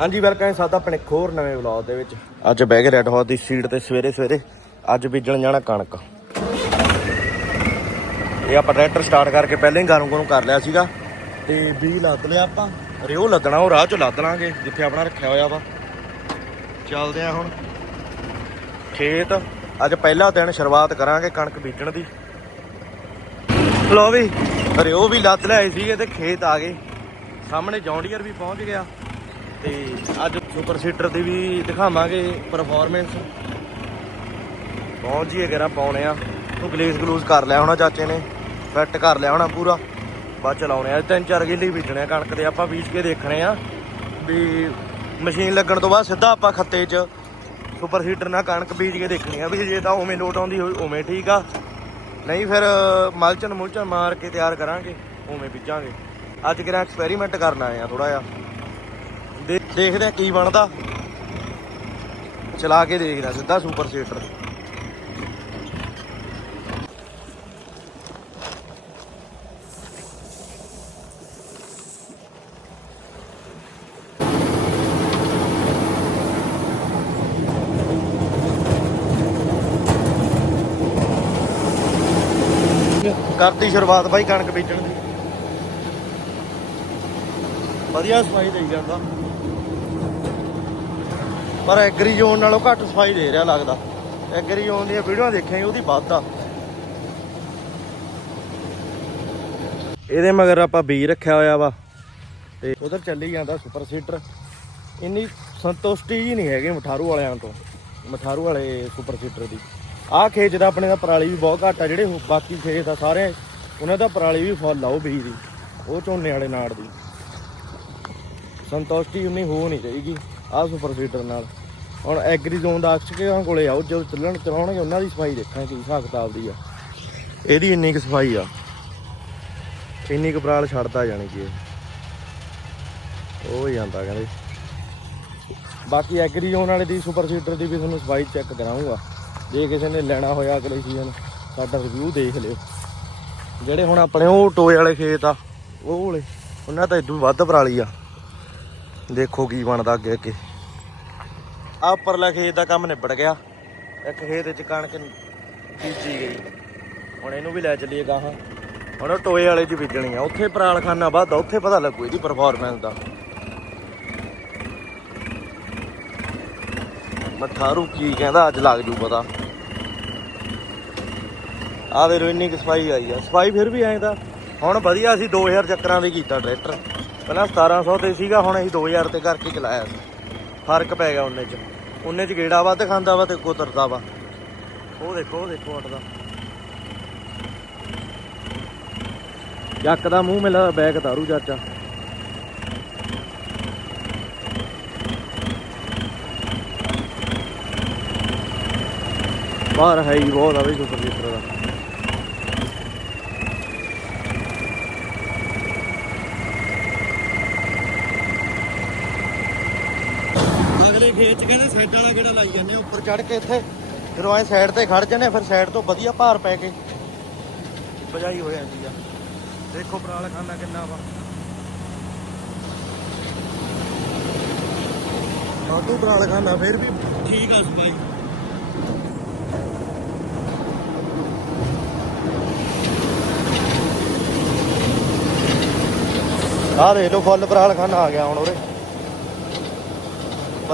ਹਾਂਜੀ ਵੈਲਕਮ ਹੈ ਸਾਡਾ ਆਪਣੇ ਇੱਕ ਹੋਰ ਨਵੇਂ ਵਲੌਗ ਦੇ ਵਿੱਚ। ਅੱਜ ਬਹਿ ਕੇ ਰੈਡ ਹਾਊਸ ਦੀ ਸੀਟ ਤੇ ਸਵੇਰੇ ਸਵੇਰੇ ਅੱਜ ਬੀਜਣ ਜਾਣਾ ਕਣਕ। ਇਹ ਆਪਾਂ ਟਰੈਕਟਰ ਸਟਾਰਟ ਕਰਕੇ ਪਹਿਲਾਂ ਹੀ ਗਾਰੂ ਗਰਮ ਕਰ ਲਿਆ ਸੀਗਾ ਤੇ ਬੀ ਲੱਦ ਲਿਆ ਆਪਾਂ। ਰਿਓ ਲੱਦਣਾ, ਉਹ ਰਾਹ ਚੋਂ ਲੱਦ ਲਾਂਗੇ, ਜਿੱਥੇ ਆਪਣਾ ਰੱਖਿਆ ਹੋਇਆ ਵਾ। ਚੱਲਦੇ ਆ ਹੁਣ। ਖੇਤ, ਅੱਜ ਪਹਿਲਾ ਦਿਨ ਸ਼ੁਰੂਆਤ ਕਰਾਂਗੇ ਕਣਕ ਬੀਜਣ ਦੀ। ਲੋ ਵੀ ਰਿਓ ਵੀ ਲੱਦ ਲਿਆਏ ਸੀਗੇ ਤੇ ਖੇਤ ਆ ਗਏ। ਸਾਹਮਣੇ ਜੌਂਡੀਅਰ ਵੀ ਪਹੁੰਚ ਗਿਆ। ਤੇ ਅੱਜ ਸੁਪਰ ਸੀਟਰ ਦੀ ਵੀ ਦਿਖਾਵਾਂਗੇ ਪਰਫਾਰਮੈਂਸ ਪਹੁੰਚ ਜੀ ਗੇਰਾ ਪਾਉਣੇ ਆ। ਉਹ ਗਲੇਸ ਗਲੂਸ ਕਰ ਲਿਆ ਹੋਣਾ ਚਾਚੇ ਨੇ। ਫਿੱਟ ਕਰ ਲਿਆ ਹੋਣਾ ਪੂਰਾ। ਬਾਅਦ ਚਲਾਉਣੇ ਆ। ਤਿੰਨ ਚਾਰ ਕਿੱਲੇ ਬੀਜਣੇ ਆ ਕਣਕ ਦੇ। ਆਪਾਂ ਬੀਜ ਕੇ ਦੇਖਣੇ ਆ ਵੀ ਮਸ਼ੀਨ ਲੱਗਣ ਤੋਂ ਬਾਅਦ ਸਿੱਧਾ ਆਪਾਂ ਖੱਤੇ 'ਚ ਸੁਪਰ ਸੀਟਰ ਨਾਲ ਕਣਕ ਬੀਜ ਕੇ ਦੇਖਣੀ ਆ ਵੀ ਜੇ ਤਾਂ ਉਵੇਂ ਲੋਟ ਆਉਂਦੀ ਹੋਈ, ਉਵੇਂ ਠੀਕ ਆ। ਨਹੀਂ ਫਿਰ ਮਲਚਨ ਮੁਲਚਨ ਮਾਰ ਕੇ ਤਿਆਰ ਕਰਾਂਗੇ। ਉਵੇਂ ਬੀਜਾਂਗੇ। ਅੱਜ ਕਿਹੜਾ ਐਕਸਪੈਰੀਮੈਂਟ ਕਰਨਾ ਆਏ ਆ ਥੋੜਾ ਜਿਹਾ। ਦੇ- ਦੇਖਦੇ ਆ ਕੀ ਬਣਦਾ। ਚਲਾ ਕੇ ਦੇਖਦਾ ਸਿੱਧਾ ਸੁਪਰ ਸੀਟਰ। ਕਰਤੀ ਸ਼ੁਰੂਆਤ ਬਾਈ ਕਣਕ ਬੀਜਣ ਦੀ। ਵਧੀਆ ਸਫ਼ਾਈ ਦੇਈ ਜਾਂਦਾ। ਪਰ ਐਗਰੀ ਜ਼ੋਨ ਨਾਲੋਂ ਘੱਟ ਸਫ਼ਾਈ ਦੇ ਰਿਹਾ ਲੱਗਦਾ। ਐਗਰੀ ਜ਼ੋਨ ਦੀਆਂ ਵੀਡੀਓਆਂ ਦੇਖਿਆ ਉਹਦੀ ਵੱਧ ਆ। ਇਹਦੇ ਮਗਰ ਆਪਾਂ ਬੀ ਰੱਖਿਆ ਹੋਇਆ ਵਾ, ਤੇ ਉਧਰ ਚੱਲੀ ਜਾਂਦਾ ਸੁਪਰ ਸੀਟਰ ਇੰਨੀ ਸੰਤੁਸ਼ਟੀ ਹੀ ਨਹੀਂ ਹੈਗੀ ਮਠਾਰੂ ਵਾਲਿਆਂ ਤੋਂ, ਮਠਾਰੂ ਵਾਲੇ ਸੁਪਰ ਸੀਟਰ ਦੀ। ਆਹ ਖੇਤ ਦਾ ਆਪਣੇ ਦਾ ਪਰਾਲੀ ਵੀ ਬਹੁਤ ਘੱਟ ਆ, ਜਿਹੜੇ ਬਾਕੀ ਖੇਤ ਆ ਸਾਰੇ, ਉਹਨਾਂ ਦਾ ਪਰਾਲੀ ਵੀ ਫੁੱਲ ਆ, ਉਹ ਬੀਜ ਦੀ, ਉਹ ਝੋਨੇ ਵਾਲੇ ਨਾੜ ਦੀ। ਸੰਤੁਸ਼ਟੀ ਉਨੀ ਹੋ ਨਹੀਂ ਰਹੇਗੀ ਆਹ ਸੁਪਰ ਸੀਟਰ ਨਾਲ। ਹੁਣ ਐਗਰੀ ਜ਼ੋਨ ਦਾ ਅਕਸ਼ਕਾਂ ਕੋਲੇ ਆਓ, ਜਦੋਂ ਚੱਲਣ ਚਲਾਉਣਗੇ, ਉਹਨਾਂ ਦੀ ਸਫ਼ਾਈ ਦੇਖਾਂਗੇ ਕੀ ਹਿਸਾਬ ਕਿਤਾਬ ਦੀ ਆ। ਇਹਦੀ ਇੰਨੀ ਕੁ ਸਫ਼ਾਈ ਆ। ਇੰਨੀ ਕੁ ਪਰਾਲ ਛੱਡਦਾ ਜਾਣੀ ਕਿ ਉਹ ਜਾਂਦਾ ਕਹਿੰਦੇ। ਬਾਕੀ ਐਗਰੀ ਜ਼ੋਨ ਵਾਲੇ ਦੀ ਸੁਪਰ ਸੀਟਰ ਦੀ ਵੀ ਤੁਹਾਨੂੰ ਸਫ਼ਾਈ ਚੈੱਕ ਕਰਾਉਂਗਾ ਜੇ ਕਿਸੇ ਨੇ ਲੈਣਾ ਹੋਇਆ ਅਗਲੇ ਸੀਜ਼ਨ ਸਾਡਾ ਰਿਵਿਊ ਦੇਖ ਲਿਓ। ਜਿਹੜੇ ਹੁਣ ਆਪਣੇ ਉਹ ਟੋਏ ਵਾਲੇ ਖੇਤ ਆ, ਉਹ ਵਾਲੇ, ਉਹਨਾਂ ਤਾਂ ਇਦੋਂ ਵੱਧ ਪਰਾਲੀ ਆ। ਦੇਖੋ ਕੀ ਬਣਦਾ ਅੱਗੇ ਅੱਗੇ ਆ ਉੱਪਰਲਾ ਖੇਤ ਦਾ ਕੰਮ ਨਿਬੜ ਗਿਆ। ਇੱਕ ਖੇਤ ਵਿੱਚ ਕਣਕ ਬੀਜੀ ਗਈ। ਹੁਣ ਇਹਨੂੰ ਵੀ ਲੈ ਚੱਲੀਏ ਗਾਹਾਂ। ਹੁਣ ਉਹ ਟੋਏ ਵਾਲੇ 'ਚ ਬੀਜਣੀ ਆ। ਉੱਥੇ ਪਰਾਲਖਾਨਾ ਵੱਧ ਆ, ਉੱਥੇ ਪਤਾ ਲੱਗੂ ਇਹਦੀ ਪਰਫਾਰਮੈਂਸ ਦਾ। ਮਠਾਰੂ ਕੀ ਕਹਿੰਦਾ, ਅੱਜ ਲੱਗ ਜੂ ਪਤਾ। ਆ ਦੇ ਇੰਨੀ ਕੁ ਸਫ਼ਾਈ ਆਈ ਆ। ਸਫ਼ਾਈ ਫਿਰ ਵੀ ਐਂ ਤਾਂ। ਹੁਣ ਵਧੀਆ ਸੀ 2000 ਚੱਕਰਾਂ ਦੇ ਕੀਤਾ ਟਰੈਕਟਰ। ਪਹਿਲਾਂ 1700 ਤੇ ਸੀਗਾ, ਹੁਣ ਅਸੀਂ 2000 ਤੇ ਕਰਕੇ ਚਲਾਇਆ ਸੀ। ਫ਼ਰਕ ਪੈ ਗਿਆ ਉਹਨੇ ਚ। ਉਹਨੇ ਚ ਗੇੜਾ ਵੱਧ ਖਾਂਦਾ ਵਾ ਤੇ ਕੁਤਰਦਾ ਵਾ। ਉਹ ਦੇਖੋ ਉਹ ਦੇਖੋ ਉੱਡਦਾ ਜੱਕ ਦਾ ਮੂੰਹ ਮਿਲਾ ਬੈਗ ਤਾਰੂ ਚਾਚਾ। ਬਾਹਰ ਹੈ ਹੀ ਬਹੁਤ ਆ ਵੀ ਸੁਪਰ ਸੀਟਰ ਦਾ। ਅਗਲੇ ਖੇਤ ਚ ਕਹਿੰਦੇ ਸਾਈਡ ਵਾਲਾ ਕਿਹੜਾ ਲਾਈ ਜਾਂਦੇ ਆ, ਉੱਪਰ। ਚੜ ਕੇ ਇੱਥੇ ਫਿਰ ਐ ਸਾਈਡ ਤੇ ਖੜ ਜਾਂਦੇ ਆ, ਫਿਰ ਸਾਈਡ ਤੋਂ ਵਧੀਆ ਭਾਰ ਪੈ ਕੇ ਬਜਾਈ ਹੋ ਜਾਂਦੀ ਆ। ਦੇਖੋ ਪਰਾਲ ਖਾਨਾ ਕਿੰਨਾ ਵਾ। ਸਾਡੂ ਪਰਾਲ ਖਾਨਾ ਫਿਰ ਵੀ ਠੀਕ ਆ ਫੁੱਲ ਪਰਾਲ ਖਾਨਾ ਆ ਗਿਆ ਹੁਣ ਉਰੇ।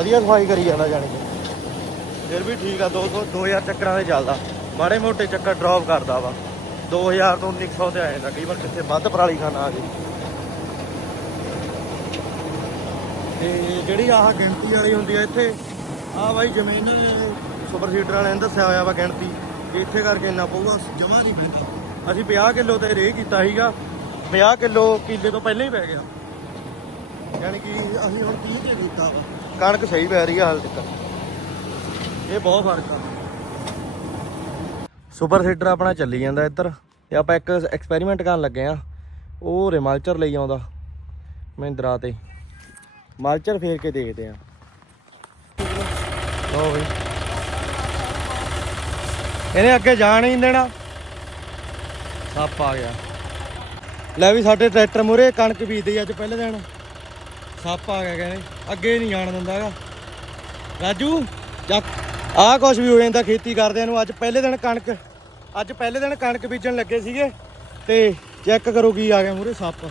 ਵਧੀਆ ਸਫ਼ਾਈ ਕਰੀ ਜਾਂਦਾ ਜਾਣੀ ਕਿ। ਫਿਰ ਵੀ ਠੀਕ ਆ 200 2000 ਚੱਕਰਾਂ ਦੇ ਚੱਲਦਾ। ਮਾੜੇ ਮੋਟੇ ਚੱਕਰ ਡ੍ਰੌਪ ਕਰਦਾ ਵਾ। 2000 ਤੋਂ 1900 ਤੇ ਆ ਜਾਂਦਾ ਕਈ ਵਾਰ ਕਿੱਥੇ ਵੱਧ ਪਰਾਲੀ ਖਾਨਾ ਆ ਗਈ ਤੇ ਜਿਹੜੀ ਆਹ ਗਿਣਤੀ ਵਾਲੀ ਹੁੰਦੀ ਆ ਇੱਥੇ ਆਹ ਬਾਈ ਜਿਵੇਂ ਇਹਨਾਂ ਨੇ ਸੁਪਰ ਸੀਟਰ ਵਾਲਿਆਂ ਨੇ ਦੱਸਿਆ ਹੋਇਆ ਵਾ ਗਿਣਤੀ ਕਿ ਇੱਥੇ ਕਰਕੇ ਇੰਨਾ ਪਊਗਾ ਜਮਾ ਨਹੀਂ ਪੈਂਦਾ। ਅਸੀਂ 50 ਕਿਲੋ ਤੇ ਰੇ ਕੀਤਾ ਸੀਗਾ 50 ਕਿਲੋ ਕਿੱਲੇ ਤੋਂ ਪਹਿਲਾਂ ਹੀ ਪੈ ਗਿਆ। ਯਾਨੀ ਕਿ ਅਸੀਂ ਹੁਣ 30 ਤੇ ਕੀਤਾ ਵਾ? ਕਣਕ ਸਹੀ ਪੈ ਰਹੀ ਆ ਹਾਲ ਤੱਕ। ਇਹ ਬਹੁਤ ਫ਼ਰਕ ਆ। ਸੁਪਰ ਸੀਟਰ ਆਪਣਾ ਚੱਲੀ ਜਾਂਦਾ ਇੱਧਰ ਤੇ ਆਪਾਂ ਇੱਕ ਐਕਸਪੈਰੀਮੈਂਟ ਕਰਨ ਲੱਗੇ ਆ। ਉਹ ਰਿਮਲਚਰ ਲਈ ਆਉਂਦਾ ਮਹਿੰਦਰਾ ਤੇ। ਮਲਚਰ ਫੇਰ ਕੇ ਦੇਖਦੇ ਆ। ਲਓ ਬਈ। ਇਹਨੇ ਅੱਗੇ ਜਾਣ ਹੀ ਨਹੀਂ ਦੇਣਾ। ਸੱਪ ਆ ਗਿਆ। ਲੈ ਵੀ ਸਾਡੇ ਟਰੈਕਟਰ ਮੂਰੇ ਕਣਕ ਬੀਜਦੇ ਅੱਜ ਪਹਿਲੇ ਦਿਨ। ਸੱਪ ਆ ਗਿਆ ਕਹਿੰਦੇ, ਅੱਗੇ ਨਹੀਂ ਜਾਣ ਦਿੰਦਾ ਹੈਗਾ। ਰਾਜੂ ਚੱਕ ਆਹ ਕੁਛ ਵੀ ਹੋ ਜਾਂਦਾ, ਖੇਤੀ ਕਰਦਿਆਂ ਨੂੰ ਅੱਜ ਪਹਿਲੇ ਦਿਨ ਕਣਕ, ਅੱਜ ਪਹਿਲੇ ਦਿਨ ਕਣਕ ਬੀਜਣ ਲੱਗੇ ਸੀਗੇ, ਤੇ ਚੈੱਕ ਕਰੋ ਕੀ ਆ ਗਿਆ ਮੂਰੇ ਸੱਪ।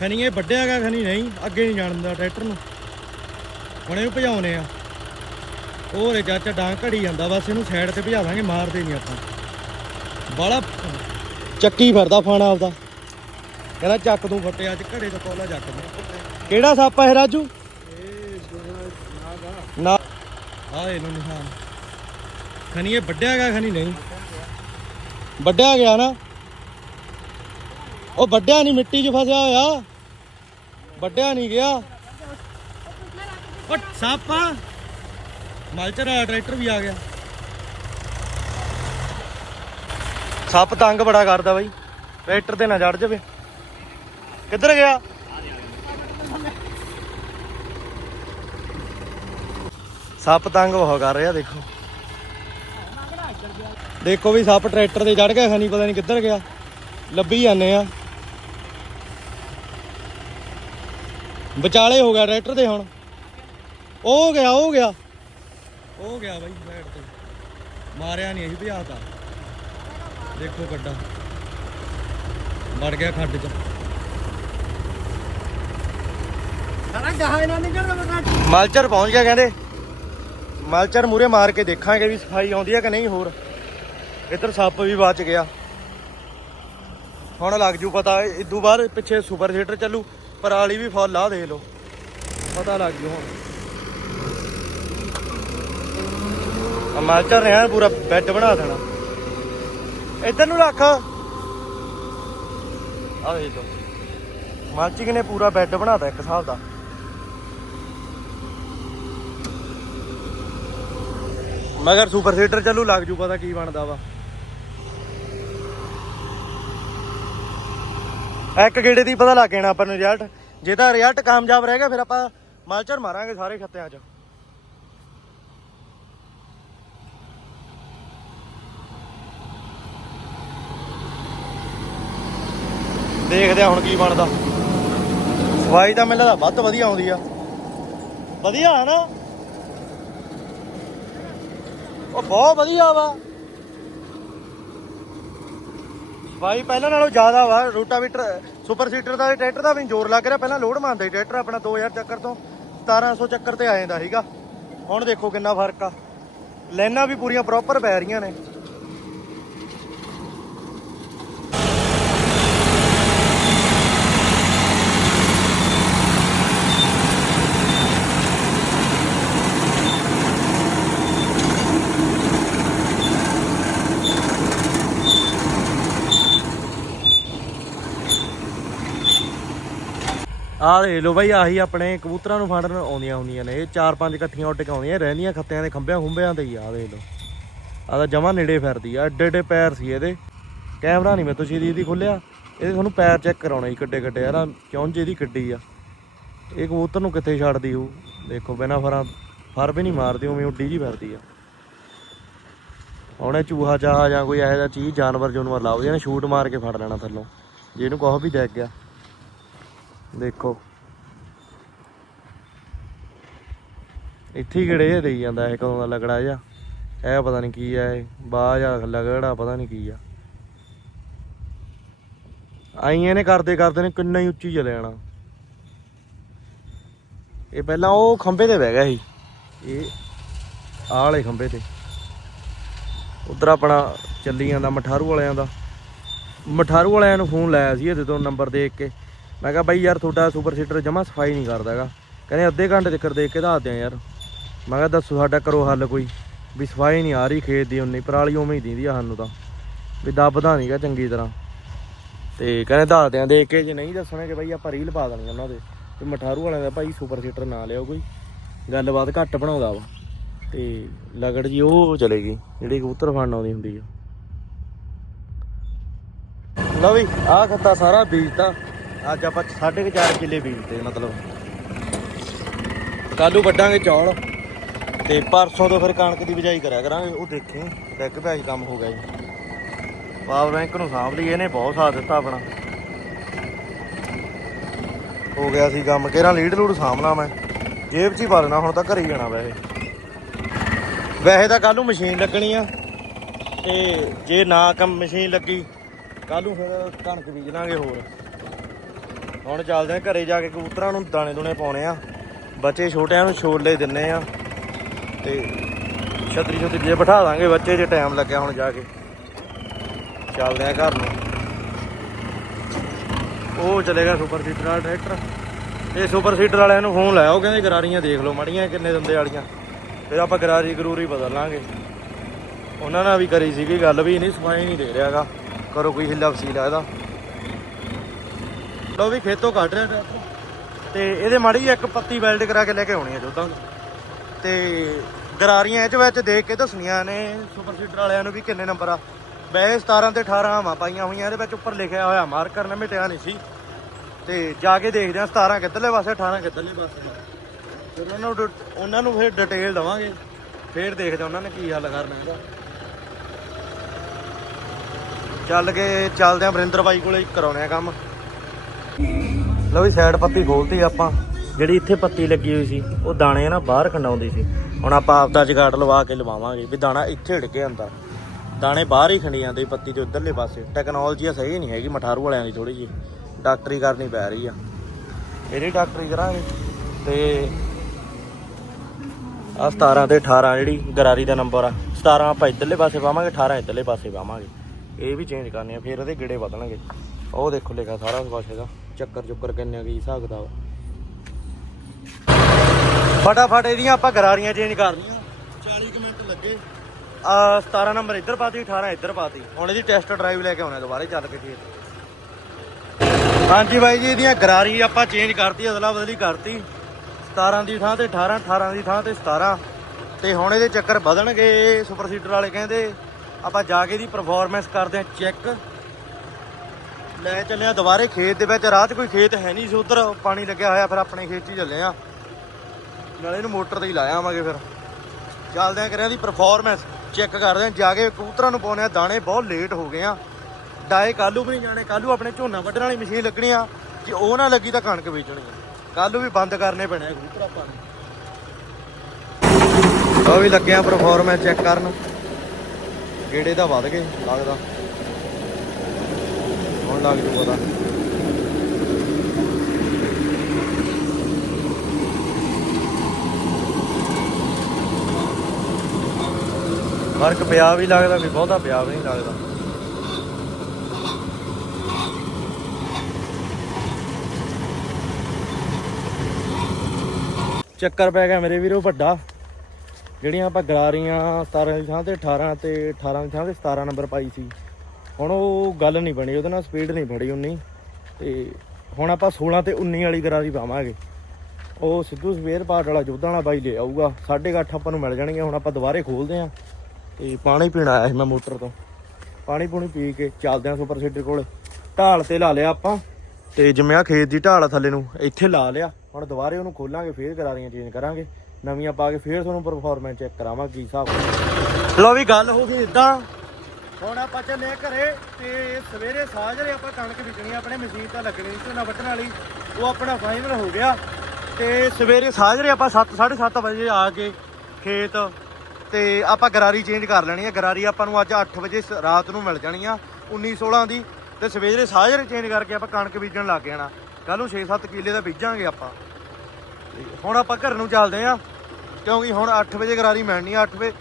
ਖਣੀ ਇਹ ਵੱਡਿਆ ਗਿਆ, ਖਣੀ ਨਹੀਂ, ਅੱਗੇ ਨਹੀਂ ਜਾਣ ਦਿੰਦਾ ਟਰੈਕਟਰ ਨੂੰ। ਹੁਣ ਇਹਨੂੰ ਭਜਾਉਨੇ ਆ। ਉਹ ਰੇ ਚਾਚਾ ਡਾਂ ਘੜੀ ਜਾਂਦਾ, ਬਸ ਇਹਨੂੰ ਸਾਈਡ ਤੇ ਭਜਾ ਦਾਂਗੇ, ਮਾਰਦੇ ਨਹੀਂ ਆਪਾਂ। ਬਾਲਾ ਚੱਕੀ ਫਿਰਦਾ ਫਾਣਾ ਆਪਦਾ। ਕਹਿੰਦਾ ਚੱਕ ਤੂੰ ਫੱਟੇ, ਅੱਜ ਘੜੇ ਤੋਂ ਕੋਲਾ ਚੱਕ ਦੇ ਕਿਹੜਾ ਸੱਪ ਹੈ ਰਾਜੂ? ਨਾ। ਆ ਇਹਨੂੰ ਨਿਸ਼ਾਨ। ਖਣੀ ਇਹ ਵੱਡਿਆ ਗਿਆ ਖਣੀ ਨਹੀਂ? ਵੱਡਿਆ ਗਿਆ ਨਾ। ਉਹ ਵੱਡਿਆ ਨਹੀਂ ਮਿੱਟੀ 'ਚ ਫਸਿਆ ਹੋਇਆ। ਵੱਡਿਆ ਨਹੀਂ ਗਿਆ। ਉਹ ਸੱਪ ਆ। ਮਲਚਰ ਟਰੈਕਟਰ ਵੀ ਆ ਗਿਆ। ਸੱਪ ਤੰਗ ਬੜਾ ਕਰਦਾ ਬਾਈ। ਟਰੈਕਟਰ ਤੇ ਨਾ ਚੜ ਜਾਵੇ। ਕਿੱਧਰ ਗਿਆ? ਸੱਪ ਤੰਗ ਬਹੁਤ ਕਰ ਰਿਹਾ ਦੇਖੋ। ਦੇਖੋ ਵੀ ਸੱਪ ਟਰੈਕਟਰ ਤੇ ਚੜ ਗਿਆ ਖਣੀ ਪਤਾ ਨਹੀਂ ਕਿੱਧਰ ਗਿਆ। ਲੱਭੀ ਜਾਂਦੇ ਆ। ਵਿਚਾਲੇ ਹੋ ਗਿਆ ਟਰੈਕਟਰ ਤੇ ਹੁਣ। ਉਹ ਗਿਆ ਉਹ ਗਿਆ। ਉਹ ਗਿਆ ਬਾਈ ਸਾਈਡ ਤੇ। ਮਾਰਿਆ ਨਹੀਂ ਅਸੀਂ ਭਜਾਤਾ। ਦੇਖੋ ਗੱਡਾ। ਵੜ ਗਿਆ ਖੱਡ 'ਚ। ਸਾਰਾ ਮਲਚਰ ਪਹੁੰਚ ਗਿਆ ਕਹਿੰਦੇ। ਮਲਚਰ ਮੂਰੇ ਮਾਰ ਕੇ ਦੇਖਾਂਗੇ ਵੀ ਸਫ਼ਾਈ ਆਉਂਦੀ ਹੈ ਕਿ ਨਹੀਂ ਹੋਰ। ਇੱਧਰ ਸੱਪ ਵੀ ਬਚ ਗਿਆ। ਹੁਣ ਲੱਗ ਜੂ ਪਤਾ, ਇਦੋਂ ਬਾਅਦ ਪਿੱਛੇ ਸੁਪਰ ਸੀਟਰ ਚੱਲੂ ਪਰਾਲੀ ਵੀ ਫੁੱਲ ਆ ਦੇ ਲਓ। ਪਤਾ ਲੱਗ ਜੂ ਹੁਣ। ਆ ਮਲਚਰ ਨੇ ਐਨ ਪੂਰਾ ਬੈੱਡ ਬਣਾ ਦੇਣਾ। ਇੱਧਰ ਨੂੰ ਰੱਖ। ਆ ਵੇਖ ਲਓ। ਮਲਚਿੰਗ ਨੇ ਪੂਰਾ ਬੈੱਡ ਬਣਾਤਾ ਇੱਕ ਹਿਸਾਬ ਦਾ। ਮਗਰ ਸੁਪਰ ਸੀਟਰ ਚੱਲੂ, ਲੱਗ ਜੂ ਪਤਾ ਕੀ ਬਣਦਾ ਵਾ। ਇੱਕ ਗੇੜੇ ਦੀ ਪਤਾ ਲੱਗ ਜਾਣਾ ਆਪਾਂ ਨੂੰ ਰਿਜ਼ਲਟ ਜੇ ਤਾਂ ਰਿਜ਼ਲਟ ਕਾਮਯਾਬ ਰਹਿ ਗਿਆ, ਫਿਰ ਆਪਾਂ ਮਾਲਚਰ ਮਾਰਾਂਗੇ ਸਾਰੇ ਖੱਤਿਆਂ 'ਚ। ਦੇਖਦੇ ਆ ਹੁਣ ਕੀ ਬਣਦਾ। ਸਫ਼ਾਈ ਤਾਂ ਮੈਨੂੰ ਲੱਗਦਾ ਵੱਧ ਵਧੀਆ ਆਉਂਦੀ ਆ। ਵਧੀਆ ਹੈ ਨਾ? ਉਹ ਬਹੁਤ ਵਧੀਆ ਵਾ। ਸਫ਼ਾਈ ਪਹਿਲਾਂ ਨਾਲੋਂ ਜ਼ਿਆਦਾ ਵਾ। ਰੋਟਾਵੀਟਰ, ਸੁਪਰ ਸੀਟਰ ਦਾ, ਟਰੈਕਟਰ ਦਾ ਵੀ ਜ਼ੋਰ ਲੱਗ ਰਿਹਾ। ਪਹਿਲਾਂ ਲੋਡ ਮੰਨਦਾ ਸੀ ਟਰੈਕਟਰ ਆਪਣਾ 2000 ਚੱਕਰ ਤੋਂ। 1700 ਚੱਕਰ ਤੇ ਆ ਜਾਂਦਾ ਸੀਗਾ। ਹੁਣ ਦੇਖੋ ਕਿੰਨਾ ਫ਼ਰਕ ਆ। ਲਾਈਨਾਂ ਵੀ ਪੂਰੀਆਂ ਪ੍ਰੋਪਰ ਪੈ ਰਹੀਆਂ ਨੇ। ਆਹ ਦੇਖ ਲਓ ਬਾਈ, ਆਹੀ ਆਪਣੇ ਕਬੂਤਰਾਂ ਨੂੰ ਫੜਨ ਆਉਂਦੀਆਂ ਹੁੰਦੀਆਂ ਨੇ। ਇਹ ਚਾਰ ਪੰਜ ਇਕੱਠੀਆਂ ਉੱਡ ਕੇ ਆਉਂਦੀਆਂ, ਰਹਿੰਦੀਆਂ ਖੱਤਿਆਂ ਦੇ ਖੰਭਿਆਂ ਖੁੰਭਿਆਂ ਤੇ ਹੀ ਆਹ ਦੇਖ ਲਓ। ਆਹ ਤਾਂ ਜਮਾ ਨੇੜੇ ਫਿਰਦੀ ਆ ਏਡੇ ਏਡੇ ਪੈਰ ਸੀ ਇਹਦੇ। ਕੈਮਰਾ ਨਹੀਂ ਮੈਂ ਤੁਸੀਂ ਦੀ ਖੁੱਲਿਆ। ਇਹਦੇ ਤੁਹਾਨੂੰ ਪੈਰ ਚੈੱਕ ਕਰਾਉਣਾ ਜੀ ਕਿੱਡੇ ਕਿੱਡੇ ਯਾਰ ਕਿਉਂ ਜੇ ਇਹਦੀ ਕਿੱਡੀ ਆ। ਇਹ ਕਬੂਤਰ ਨੂੰ ਕਿੱਥੇ ਛੱਡਦੀ ਉਹ? ਦੇਖੋ, ਬਿਨਾ ਫਰਾਂ, ਫਰ ਵੀ ਨਹੀਂ ਮਾਰਦੀ, ਉਵੇਂ ਉੱਡੀ ਜੀ ਫਿਰਦੀ ਆ। ਹੁਣ ਇਹ ਚੂਹਾ ਚਾਹਾ ਜਾਂ ਕੋਈ ਇਹੋ ਜਿਹਾ ਚੀਜ਼ ਜਾਨਵਰ ਜੂਨਵਰ ਲਾਓ ਇਹਨੇ ਸ਼ੂਟ ਮਾਰ ਕੇ ਫੜ ਲੈਣਾ ਥੱਲੋਂ। ਜੇ ਇਹਨੂੰ ਕਹੋ ਵੀ ਡਿੱਗ ਗਿਆ। ਦੇਖੋ। ਇੱਥੇ ਹੀ ਗੜੇ ਜਿਹੇ ਦੇਈ ਜਾਂਦਾ ਇਹ ਕਦੋਂ ਦਾ ਲਗੜਾ ਜਿਹਾ। ਇਹ ਪਤਾ ਨਹੀਂ ਕੀ ਆ ਇਹ ਬਾਜ ਆ ਲਗੜਾ ਪਤਾ ਨਹੀਂ ਕੀ ਆ। ਆਈਆਂ ਨੇ ਕਰਦੇ ਕਰਦੇ ਨੇ ਕਿੰਨਾ ਹੀ ਉੱਚੀ ਚਲੇ ਜਾਣਾ। ਇਹ ਪਹਿਲਾਂ ਉਹ ਖੰਭੇ ਤੇ ਬਹਿ ਗਿਆ ਸੀ। ਇਹ ਆਹ ਵਾਲੇ ਖੰਭੇ ਤੇ। ਉਧਰ ਆਪਣਾ ਚੱਲੀ ਜਾਂਦਾ ਮਠਾਰੂ ਵਾਲਿਆਂ ਦਾ। ਮਠਾਰੂ ਵਾਲਿਆਂ ਨੂੰ ਫੋਨ ਲਾਇਆ ਸੀ ਇਹਦੇ ਤੋਂ ਨੰਬਰ ਦੇਖ ਕੇ। ਮੈਂ ਕਿਹਾ ਬਾਈ ਯਾਰ ਤੁਹਾਡਾ ਸੁਪਰ ਸੀਟਰ ਜਮਾ ਸਫ਼ਾਈ ਨਹੀਂ ਕਰਦਾ ਹੈਗਾ। ਕਹਿੰਦੇ ਅੱਧੇ ਘੰਟੇ ਤੱਕ ਦੇਖ ਕੇ ਦੱਸ ਦਿਆਂ ਯਾਰ। ਮੈਂ ਕਿਹਾ ਦੱਸੋ ਸਾਡਾ ਕਰੋ ਹੱਲ ਕੋਈ। ਵੀ ਸਫ਼ਾਈ ਨਹੀਂ ਆ ਰਹੀ ਖੇਤ ਦੀ ਉਨੀ ਪਰਾਲੀ ਉਵੇਂ ਹੀ ਦਿੰਦੀ ਆ ਸਾਨੂੰ ਤਾਂ। ਵੀ ਦੱਬਦਾ ਨਹੀਂਗਾ ਚੰਗੀ ਤਰ੍ਹਾਂ। ਤੇ ਕਹਿੰਦੇ ਦੱਸ ਦਿਆਂ, ਦੇਖ ਕੇ ਜੇ ਨਹੀਂ ਦੱਸਣਗੇ ਕਿ ਬਾਈ ਆਪਾਂ ਰੀਲ ਪਾ ਦੇਣੀ ਉਹਨਾਂ ਦੇ। ਤੇ ਮਠਾਰੂ ਵਾਲਿਆਂ ਦਾ ਭਾਈ ਸੁਪਰ ਸੀਟਰ ਨਾ ਲਿਓ ਕੋਈ। ਗੱਲਬਾਤ ਘੱਟ ਬਣਾਉਂਦਾ ਵਾ। ਤੇ ਲਗੜ ਜੀ ਉਹ ਚਲੇਗੀ ਜਿਹੜੀ ਕਬੂਤਰ ਫੜਨ ਆਉਂਦੀ ਹੁੰਦੀ ਆ। ਲਓ ਵੀ, ਆਹ ਖੱਤਾ ਸਾਰਾ ਬੀਜਤਾ। ਅੱਜ ਆਪਾਂ 4.5 ਕਿੱਲੇ ਬੀਜਤੇ, ਮਤਲਬ। ਕੱਲੂ ਵੱਡਾਂਗੇ ਚੌਲ ਤੇ ਪਰਸੋਂ ਤੋਂ ਫਿਰ ਕਣਕ ਦੀ ਬਿਜਾਈ ਕਰਿਆ ਕਰਾਂਗੇ, ਉਹ ਦੇਖੀ, ਡਿੱਗ ਪਿਆ ਕੰਮ ਹੋ ਗਿਆ ਜੀ। ਪਾਵਰ ਬੈਂਕ ਨੂੰ ਸਾਂਭ ਲਈ, ਇਹਨੇ ਬਹੁਤ ਸਾਥ ਦਿੱਤਾ ਆਪਣਾ। ਹੋ ਗਿਆ ਸੀ ਕੰਮ, ਕਿਹੜਾ ਲੀਡ ਲੂਡ ਸਾਂਭਣਾ ਮੈਂ, ਜੇਬ 'ਚ ਹੀ ਪਾ ਹੁਣ ਤਾਂ ਘਰੇ ਹੀ ਜਾਣਾ ਵੈਸੇ। ਵੈਸੇ ਤਾਂ ਕੱਲ ਨੂੰ ਮਸ਼ੀਨ ਲੱਗਣੀ ਆ, ਤੇ ਜੇ ਨਾ ਕੰਮ ਮਸ਼ੀਨ ਲੱਗੀ ਕੱਲ ਨੂੰ ਫਿਰ ਕਣਕ ਬੀਜ ਲਾਂਗੇ ਹੋਰ। ਹੁਣ ਚੱਲਦੇ ਆ ਘਰੇ ਜਾ ਕੇ ਕਬੂਤਰਾਂ ਨੂੰ ਦਾਣੇ ਦੁਣੇ ਪਾਉਣੇ ਆ। ਬੱਚੇ ਛੋਟਿਆਂ ਨੂੰ ਛੋਲੇ ਦਿੰਨੇ ਆ ਤੇ ਛਤਰੀ ਛਤਰੀ ਜੇ ਬਿਠਾ ਦਾਂਗੇ ਬੱਚੇ ਜੇ ਟਾਈਮ ਲੱਗਿਆ ਹੁਣ ਜਾ ਕੇ। ਚੱਲਦੇ ਆ ਘਰ ਨੂੰ। ਉਹ ਚਲੇਗਾ ਸੁਪਰ ਸੀਟਰ ਵਾਲਾ ਟਰੈਕਟਰ ਇਹ ਸੁਪਰ ਸੀਟਰ ਵਾਲਿਆਂ ਨੂੰ ਫੋਨ ਲਾਇਆ, ਉਹ ਕਹਿੰਦੇ ਗਰਾਰੀਆਂ ਦੇਖ ਲਓ ਮੜੀਆਂ ਕਿੰਨੇ ਦੰਦੇ ਵਾਲੀਆਂ। ਫਿਰ ਆਪਾਂ ਗਰਾਰੀ ਗਰੂਰੀ ਬਦਲ ਲਾਂਗੇ। ਉਹਨਾਂ ਨਾਲ ਵੀ ਕਰੀ ਸੀਗੀ ਗੱਲ ਵੀ, ਨਹੀਂ ਸਫ਼ਾਈ ਨਹੀਂ ਦੇ ਰਿਹਾਗਾ। ਕਰੋ ਕੋਈ ਹਿੱਲਾ ਵਸੀਲਾ ਇਹਦਾ। ਲੋ ਵੀ ਖੇਤੋਂ ਕੱਢ ਰਿਹਾ ਟਰੈਕਟਰ ਤੇ ਇਹਦੇ ਮਾੜੀ ਜਿਹੀ ਇੱਕ ਪੱਤੀ ਵੈਲਡ ਕਰਾ ਕੇ ਲੈ ਕੇ ਆਉਣੀ ਹੈ ਜੋਤਾਂ ਤੇ ਗਰਾਰੀਆਂ ਇਹ ਚ ਵਿੱਚ ਦੇਖ ਕੇ ਦੱਸਣੀਆਂ ਨੇ ਸੁਪਰ ਸੀਟਰ ਵਾਲਿਆਂ ਨੂੰ ਵੀ ਕਿੰਨੇ ਨੰਬਰ ਆ। ਵੈਸੇ 17 ਤੇ 18 ਹਾਵਾਂ ਪਾਈਆਂ ਹੋਈਆਂ, ਇਹਦੇ ਵਿੱਚ ਉੱਪਰ ਲਿਖਿਆ ਹੋਇਆ ਮਾਰਕਰ ਨੇ ਮਿਟਿਆ ਨਹੀਂ ਸੀ। ਤੇ ਜਾ ਕੇ ਦੇਖਦੇ ਆ 17 ਕਿੱਧਰਲੇ ਪਾਸੇ 18 ਕਿੱਧਰਲੇ ਪਾਸੇ। ਫਿਰ ਉਹਨਾਂ ਨੂੰ ਡ- ਉਹਨਾਂ ਨੂੰ ਫਿਰ ਡਿਟੇਲ ਦਵਾਂਗੇ। ਫਿਰ ਦੇਖਦੇ ਉਹਨਾਂ ਨੇ ਕੀ ਹੱਲ ਕਰਨਾ ਇਹਦਾ। ਚੱਲ ਕੇ ਚੱਲਦੇ ਆ ਵਰਿੰਦਰ ਬਾਈ ਕੋਲੇ ਕਰਾਉਣੇ ਆ ਕੰਮ। ਲਓ ਵੀ ਸਾਈਡ ਪੱਤੀ ਖੋਲਤੀ ਆਪਾਂ। ਜਿਹੜੀ ਇੱਥੇ ਪੱਤੀ ਲੱਗੀ ਹੋਈ ਸੀ, ਉਹ ਦਾਣੇ ਨਾ ਬਾਹਰ ਖੰਡਾਉਂਦੀ ਸੀ। ਹੁਣ ਆਪਾਂ ਆਪਦਾ ਜਗਾੜ ਲਵਾ ਕੇ ਲਵਾਵਾਂਗੇ ਵੀ ਦਾਣਾ ਇੱਥੇ ਢਕੇ ਅੰਦਰ ਦਾਣੇ ਬਾਹਰ ਹੀ ਖੰਡੀ ਜਾਂਦੇ ਪੱਤੀ ਦੇ ਉਧਰਲੇ ਪਾਸੇ। ਟੈਕਨੋਲੋਜੀ ਸਹੀ ਨਹੀਂ ਹੈਗੀ, ਮਠਾਰੂ ਵਾਲਿਆਂ ਦੀ ਥੋੜੀ ਜਿਹੀ। ਡਾਕਟਰੀ ਕਰਨੀ ਪੈ ਰਹੀ ਆ। ਇਹਦੀ ਡਾਕਟਰੀ ਕਰਾਂਗੇ। ਤੇ ਆ 17 ਤੇ 18 ਜਿਹੜੀ ਗਰਾਰੀ ਦਾ ਨੰਬਰ ਆ 17 ਆਪਾਂ ਇੱਧਰਲੇ ਪਾਸੇ ਪਾਵਾਂਗੇ 18 ਇੱਧਰਲੇ ਪਾਸੇ ਪਾਵਾਂਗੇ। ਇਹ ਵੀ ਚੇਂਜ ਕਰਨੀ ਆ, ਫਿਰ ਇਹਦੇ ਗੇੜੇ ਵਧਣਗੇ। ਉਹ ਦੇਖੋ ਲਿਖਿਆ ਸਾਰਾ ਕੁਛ ਪਾਸੇ ਦਾ ਚੱਕਰ ਚੁੱਕਰ ਕਿੰਨੇ ਕੀ ਹਿਸਾਬ ਕਿਤਾਬ ਫਟਾਫਟ ਇਹਦੀਆਂ ਆਪਾਂ ਗਰਾਰੀਆਂ ਚੇਂਜ ਕਰਨੀਆਂ। 40 ਕੁ ਮਿੰਟ ਲੱਗੇ। ਆ 17 ਨੰਬਰ ਇੱਧਰ ਪਾਤੀ 18 ਇੱਧਰ ਪਾਤੀ। ਹੁਣ ਇਹਦੀ ਟੈਸਟ ਡਰਾਈਵ ਲੈ ਕੇ ਆਉਣਾ ਦੁਬਾਰੇ ਚੱਲ ਕੇ ਖੇਤ। ਹਾਂਜੀ ਬਾਈ ਜੀ ਇਹਦੀਆਂ ਗਰਾਰੀ ਆਪਾਂ ਚੇਂਜ ਕਰਤੀ ਅਦਲਾ ਬਦਲੀ ਕਰਤੀ। 17 ਦੀ ਥਾਂ ਤੇ 18 18 ਦੀ ਥਾਂ ਤੇ 17 ਤੇ ਹੁਣ ਇਹਦੇ ਚੱਕਰ ਵਧਣਗੇ ਸੁਪਰ ਸੀਟਰ ਵਾਲੇ ਕਹਿੰਦੇ। ਆਪਾਂ ਜਾ ਕੇ ਦੀ ਪਰਫਾਰਮੈਂਸ ਕਰਦੇ ਆ ਚੈੱਕ ਲੈ ਚੱਲਿਆ ਦੁਬਾਰੇ ਖੇਤ ਦੇ ਵਿੱਚ, ਰਾਹ 'ਚ ਕੋਈ ਖੇਤ ਹੈ ਨਹੀਂ ਸੀ, ਉਧਰ ਪਾਣੀ ਲੱਗਿਆ ਹੋਇਆ, ਫਿਰ ਆਪਣੇ ਖੇਤ 'ਚ ਹੀ ਚੱਲੇ ਆ। ਨਾਲੇ ਨੂੰ ਮੋਟਰ ਤੇ ਹੀ ਲਾਇਆ ਆਵਾਂਗੇ ਫਿਰ। ਚੱਲਦੇ ਆ, ਕਰਿਆ ਦੀ ਪਰਫਾਰਮੈਂਸ ਚੈੱਕ ਕਰਦੇ ਆ, ਜਾ ਕੇ ਕਬੂਤਰਾਂ ਨੂੰ ਪਾਉਣੇ ਆ, ਦਾਣੇ ਬਹੁਤ ਲੇਟ ਹੋ ਗਏ ਆ। ਡਾਏ ਕਾਲੂ ਵੀ ਨਹੀਂ ਜਾਣੇ, ਕਾਲੂ ਆਪਣੇ ਝੋਨਾ ਵੱਢਣ ਵਾਲੀ ਮਸ਼ੀਨ ਲੱਗਣੀ ਆ, ਜੇ ਉਹ ਨਾ ਲੱਗੀ ਤਾਂ ਕਣਕ ਵੇਚਣੀ ਆ। ਕਾਲੂ ਵੀ ਬੰਦ ਕਰਨੇ ਪੈਣੇ ਆ ਕਬੂਤਰ ਆਪਾਂ ਨੂੰ। ਉਹ ਵੀ ਲੱਗਿਆ ਪਰਫਾਰਮੈਂਸ ਚੈੱਕ ਕਰਨ। ਗੇੜੇ ਤਾਂ ਵੱਧ ਗਏ, ਲੱਗਦਾ। ਹੁਣ ਲੱਗ ਜੂ ਪਤਾ। ਫ਼ਰਕ ਪਿਆ ਵੀ ਲੱਗਦਾ ਵੀ ਬਹੁਤਾ ਪਿਆ ਵੀ ਨਹੀਂ ਲੱਗਦਾ। ਚੱਕਰ ਪੈ ਗਿਆ ਮੇਰੇ ਵੀਰੋ ਵੱਡਾ। ਜਿਹੜੀਆਂ ਆਪਾਂ ਗਰਾਰੀਆਂ 17 ਦੀ ਥਾਂ ਤੇ 18 ਤੇ 18 ਦੀ ਥਾਂ ਤੇ 17 ਨੰਬਰ ਪਾਈ ਸੀ। ਹੁਣ ਉਹ ਗੱਲ ਨਹੀਂ ਬਣੀ, ਉਹਦੇ ਨਾਲ ਸਪੀਡ ਨਹੀਂ ਫੜੀ ਉਨੀ। ਤੇ ਹੁਣ ਆਪਾਂ 16 ਤੇ 19 ਵਾਲੀ ਗਰਾਰੀ ਪਾਵਾਂਗੇ। ਉਹ ਸਿੱਧੂ ਸਵੇਰ ਪਾਰਟ ਵਾਲਾ ਜੋਧਾ ਵਾਲਾ ਬਾਈ ਲੈ ਆਊਗਾ। 8:30 ਆਪਾਂ ਨੂੰ ਮਿਲ ਜਾਣਗੀਆਂ, ਹੁਣ ਆਪਾਂ ਦੁਬਾਰੇ ਖੋਲਦੇ ਆਂ। ਤੇ ਪਾਣੀ ਪੀਣ ਆਇਆ ਸੀ ਮੈਂ ਮੋਟਰ ਤੋਂ। ਪਾਣੀ ਪੂਣੀ ਪੀ ਕੇ ਚੱਲਦੇ ਆਂ ਸੁਪਰ ਸੀਡਰ ਕੋਲ। ਢਾਲ ਤੇ ਲਾ ਲਿਆ ਆਪਾਂ। ਤੇ ਜਿਵੇਂ ਆ ਖੇਤ ਦੀ ਢਾਲ ਥੱਲੇ ਨੂੰ, ਇੱਥੇ ਲਾ ਲਿਆ। ਹੁਣ ਦੁਬਾਰੇ ਉਹਨੂੰ ਖੋਲਾਂਗੇ, ਫੇਰ ਕਰਾਰੀਆਂ ਚੇਂਜ ਕਰਾਂਗੇ। ਨਵੀਆਂ ਪਾ ਕੇ ਫੇਰ ਤੁਹਾਨੂੰ ਪਰਫਾਰਮੈਂਸ ਚੈੱਕ ਕਰਾਵਾਂ ਕੀ ਹਿਸਾਬ। ਲੋ ਵੀ ਗੱਲ ਹੋ ਗਈ ਇਦਾਂ ਹੁਣ ਆਪਾਂ ਚੱਲੇ ਘਰੇ ਤੇ ਸਵੇਰੇ ਸਾਜਰੇ ਆਪਾਂ ਕਣਕ ਵਿਕਣੀ ਆਪਣੇ ਮਸ਼ੀਨ ਤਾਂ ਲੱਗਣੀ ਸੀ ਝੋਨਾ ਵੱਢਣ ਵਾਲੀ, ਉਹ ਆਪਣਾ ਫਾਈਨਲ ਹੋ ਗਿਆ। ਤੇ ਸਵੇਰੇ ਸਾਜਰੇ ਆਪਾਂ 7 7:30 ਵਜੇ ਆ ਕੇ ਖੇਤ ਤੇ ਆਪਾਂ ਗਰਾਰੀ ਚੇਂਜ ਕਰ ਲੈਣੀ ਹੈ ਗਰਾਰੀ ਆਪਾਂ ਨੂੰ ਅੱਜ 8 ਵਜੇ ਸ- ਰਾਤ ਨੂੰ ਮਿਲ ਜਾਣੀ ਆ 19 16 ਦੀ ਤੇ ਸਵੇਰੇ ਸਾਜਰੇ ਚੇਂਜ ਕਰਕੇ ਆਪਾਂ ਕਣਕ ਬੀਜਣ ਲੱਗ ਜਾਣਾ। ਕੱਲ ਨੂੰ 6-7 ਕਿੱਲੇ ਦਾ ਬੀਜਾਂਗੇ ਆਪਾਂ। ਹੁਣ ਆਪਾਂ ਘਰ ਨੂੰ ਚੱਲਦੇ ਆ ਕਿਉਂਕਿ ਹੁਣ 8 ਵਜੇ ਗਰਾਰੀ ਮਿਲਣੀ ਆ 8 ਵਜੇ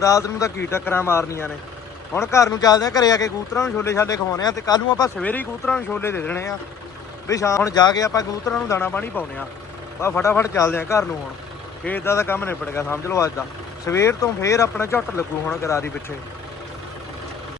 ਰਾਤ ਨੂੰ ਤਾਂ ਕੀ ਟੱਕਰਾਂ ਮਾਰਨੀਆਂ ਨੇ। ਹੁਣ ਘਰ ਨੂੰ ਚੱਲਦੇ ਆ, ਘਰੇ ਆ ਕੇ ਕਬੂਤਰਾਂ ਨੂੰ ਛੋਲੇ ਛਾਲੇ ਖਵਾਉਣੇ ਆ ਤੇ ਕੱਲ ਨੂੰ ਆਪਾਂ ਸਵੇਰੇ ਹੀ ਕਬੂਤਰਾਂ ਨੂੰ ਛੋਲੇ ਦੇ ਦੇਣੇ ਆ। ਵੀ ਸ਼ਾਮ ਹੁਣ ਜਾ ਕੇ ਆਪਾਂ ਕਬੂਤਰਾਂ ਨੂੰ ਦਾਣਾ ਪਾਣੀ ਪਾਉਣੇ ਆ। ਬਾ ਫਟਾਫਟ ਚੱਲਦੇ ਆ ਘਰ ਨੂੰ ਹੁਣ। ਖੇਤ ਦਾ ਤਾਂ ਕੰਮ ਨਿਬੜ ਗਿਆ, ਸਮਝ ਲਓ ਅੱਜ ਦਾ। ਸਵੇਰ ਤੋਂ ਫੇਰ ਆਪਣਾ ਝੁੱਟ ਲੱਗੂ ਹੁਣ ਕਰਾਰੀ ਪਿੱਛੇ।